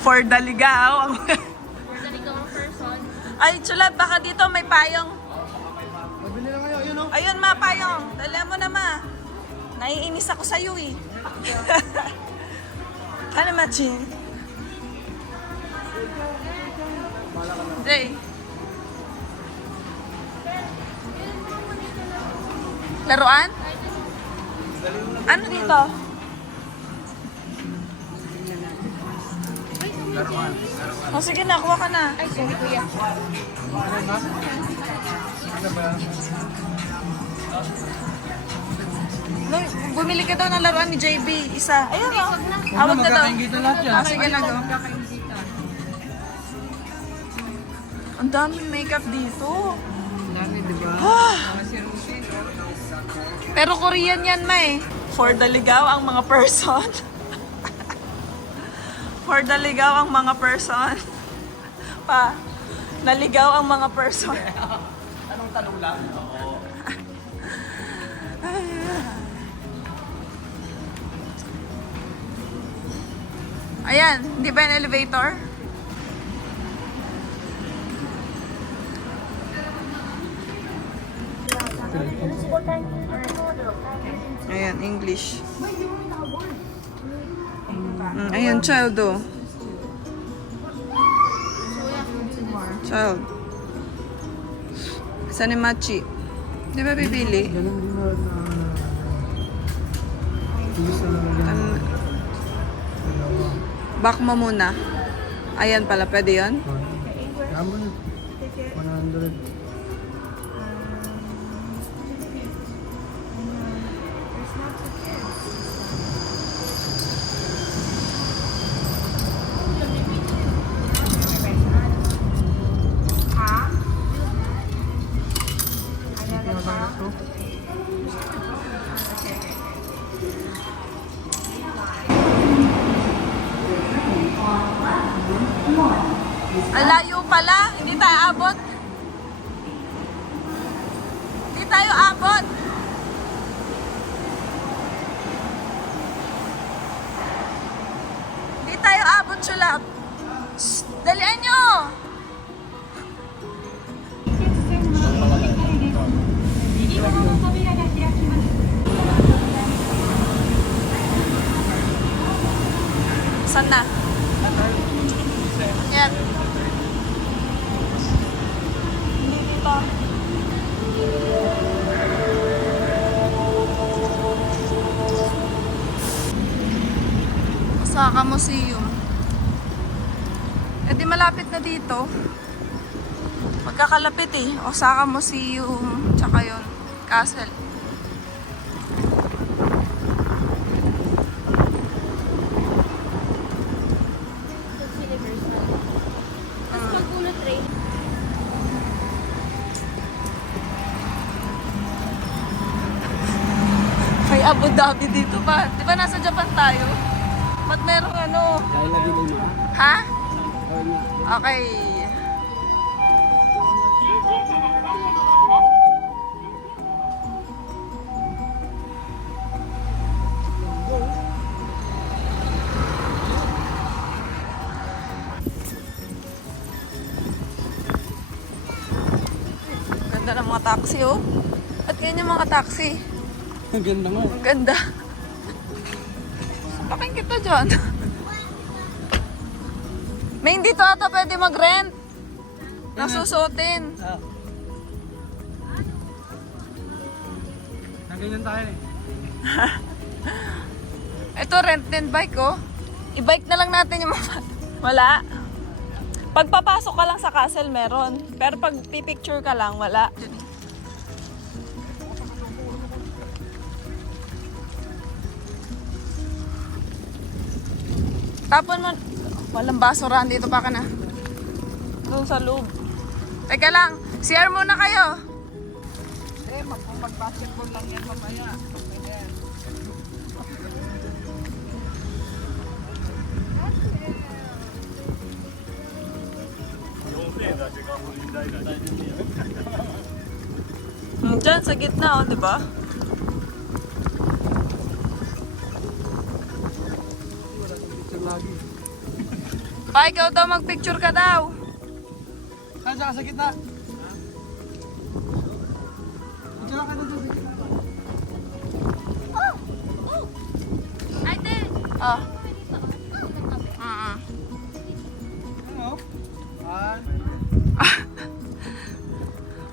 For the ligaw. For the ligaw ng person. Ay, Chulab, baka dito may payong. Mabili na kayo, yun o. Ayun, ma, payong. Dali mo na, ma. Naiinis ako sa'yo, eh. Ano, Maching? Jay. Laruan? Ano dito? O sige na, kuha ka na. Ay, sorry kuya. Nung bumili ka daw ng laruan ni JB, isa. Ayun o. Awag na daw. Magkakaingitan lahat yan. Sige na, go. Ang daming makeup dito. Dami, di ba? Pero Korean yan, ma eh. For the ligaw ang mga person. For the ligaw ang mga person. Pa, naligaw ang mga person. Anong tanong lang? Ayan, di ba yung elevator? Ayan, English. Ayan, child oh. Child. Saan yung Machi? Di ba bibili? Ganun din na isa na lang yan. Dalawa. Back mo muna. Ayan pala, pwede yun? Tama yun. 100. Ang layo pala. Hindi tayo abot. Hindi tayo abot. Hindi tayo abot, Chulap. Shh, dalian nyo. Saan na? Yan. Hindi dito. Osaka Museum. Eh di malapit na dito. Magkakalapit eh. Osaka Museum. Tsaka yun. Castle. Universal. Tapos pag bullet train. May Abu Dhabi dito pa. Di ba nasa Japan tayo? Ba't merong ano? Dahil lagi din mo. Ha? Okay. Ganda ng mga taxi, oh. At ganyan yung mga taxi. Ang ganda mo. Ang ganda. Paking kita dyan. May hindi to ata pwede mag-rent. Nasusuotin. Naganyan tayo eh. Ito, rent din bike, oh. I-bike na lang natin yung mga... Wala. Pag papasok ka lang sa castle, meron. Pero pag pipicture ka lang, wala. Tapon mo. Walang basurahan dito pa ka na. Doon sa loob. Teka lang, CR muna kayo. Eh, mag-basketball lang yan mamaya. Diyan sa gitna, oh, di ba? lagi. Pa, ikaw daw magpicture ka daw. Saan ka sa gitna? Diyan ka na doon sa gitna. Ate! Ah. Ano? One.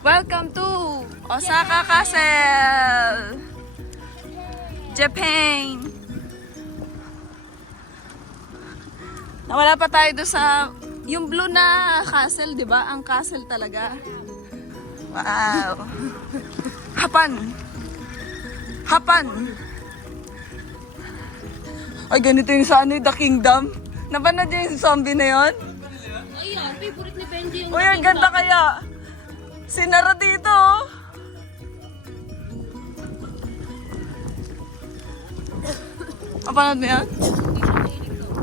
Welcome to Osaka Castle, Japan. Nawala pa tayo doon sa yung blue na castle, di ba? Ang castle talaga. Wow. Hapan. Hapan. Ay, ganito yung sa ano, The Kingdom. Napanood niyo yung zombie na yon? Ayan, favorite ni Benji yung Uy, ang ganda kaya. Sinara dito. Oh. Napanood mo yan?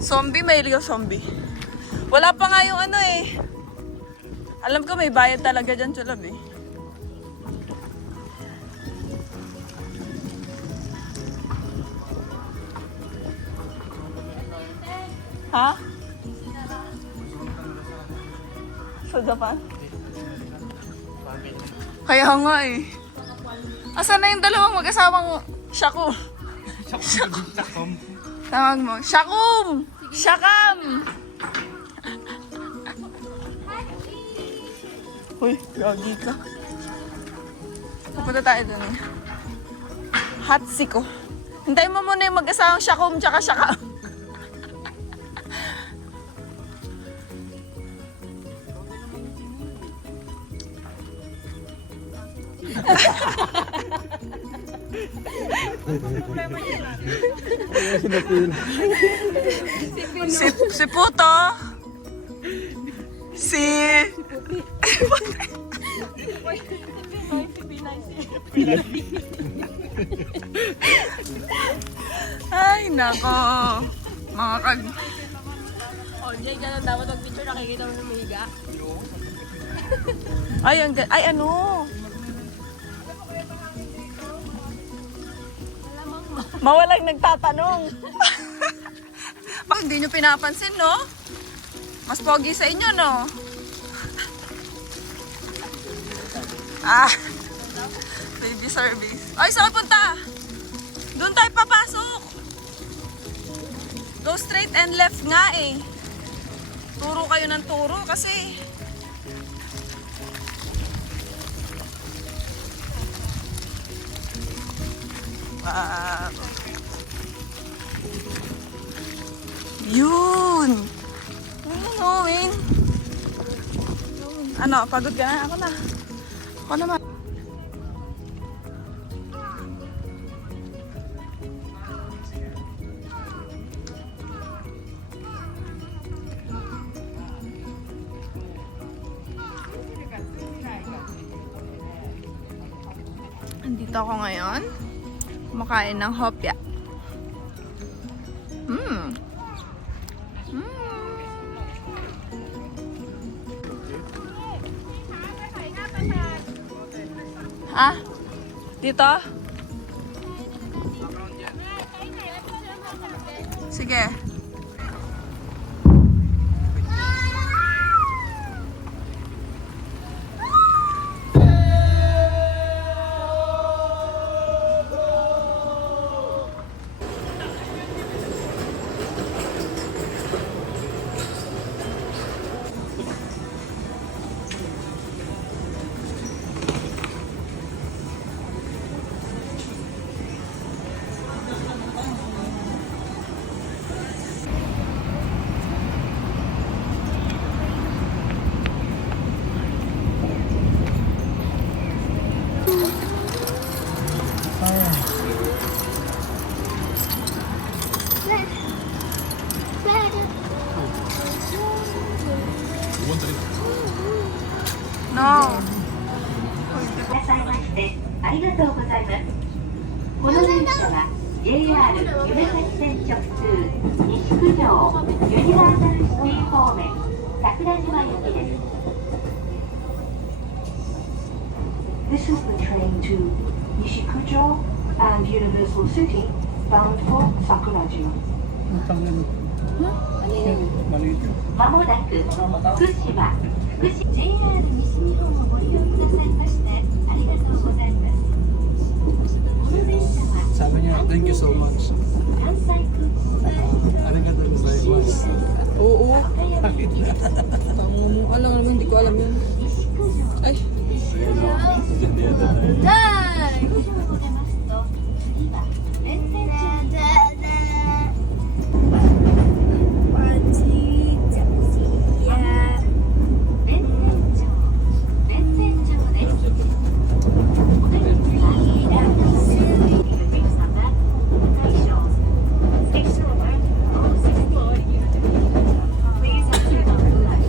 Zombie, mahilig ako zombie. Wala pa nga yung ano eh. Alam ko may bayad talaga dyan, Chulab eh. Ha? Sa Japan? Kaya nga eh. Asan na yung dalawang mag-asawang Shaku? Sakom. Tawag mo, Shakum! Shakam! Uy, gagi ka. Pupunta tayo dun eh. Hatsiko. Hintayin mo muna yung mag-asawang Shakum tsaka Shakam. Si Puto. Si... Ay, nako. Mga kag... Oh, Jay, ganun dapat mag-picture, nakikita mo na mahiga. Ay, ay, ano? Mawalang nagtatanong. Bakit hindi nyo pinapansin, no? Mas pogi sa inyo, no? Ah, baby service. Ay, saan punta? Doon tayo papasok. Go straight and left nga eh. Turo kayo ng turo kasi. Wow. Yun. Ano, Win? Ano, pagod ka na? Ako na. Ako naman. Andito ako ngayon. Kumakain ng hopya. Ha? Dito? Sige. No. いらっしゃいましてありがとうございます。この電車は JR 夢崎線直通西九条ユニバーサルシティ方面桜島行きです。This is the train to Nishikujo and Universal City bound for Sakurajima. Ang tangan. Maliit. まもなく福島JR 西日本をご利用くださいましてありがとうございます。この電車は Sabi niya, thank you so much. 関西空港まで Arigatou gozaimasu. Oo. 和歌山駅 Mukha lang naman, hindi ko alam yun. 西九条 Ay, 九条を出ますと次は弁天町弁天町です。お出口は大将Station one, all 16. Please enter on the left.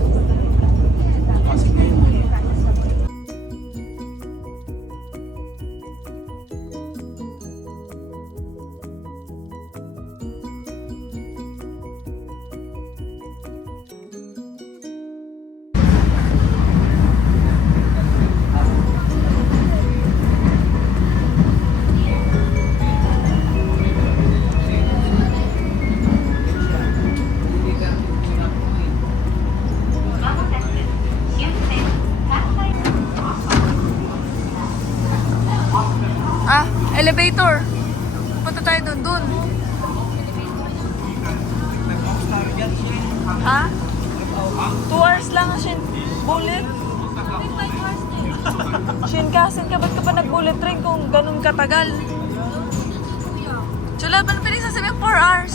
ah, elevator. Punta tayo dun. Ha? 2 hours lang ang bullet. Shinkansen ka, ba't ka pa nag-bullet train kung ganun katagal? Chula, ba na pinagsasabi 4 hours?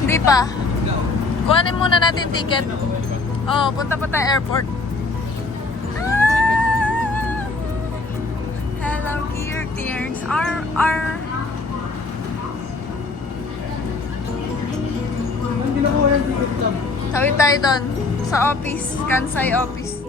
Hindi pa. Kuhanin muna natin ticket. Oh, punta pa tayo airport. Ah! Hello, dear dears. Tawid tayo doon sa office, Kansai office.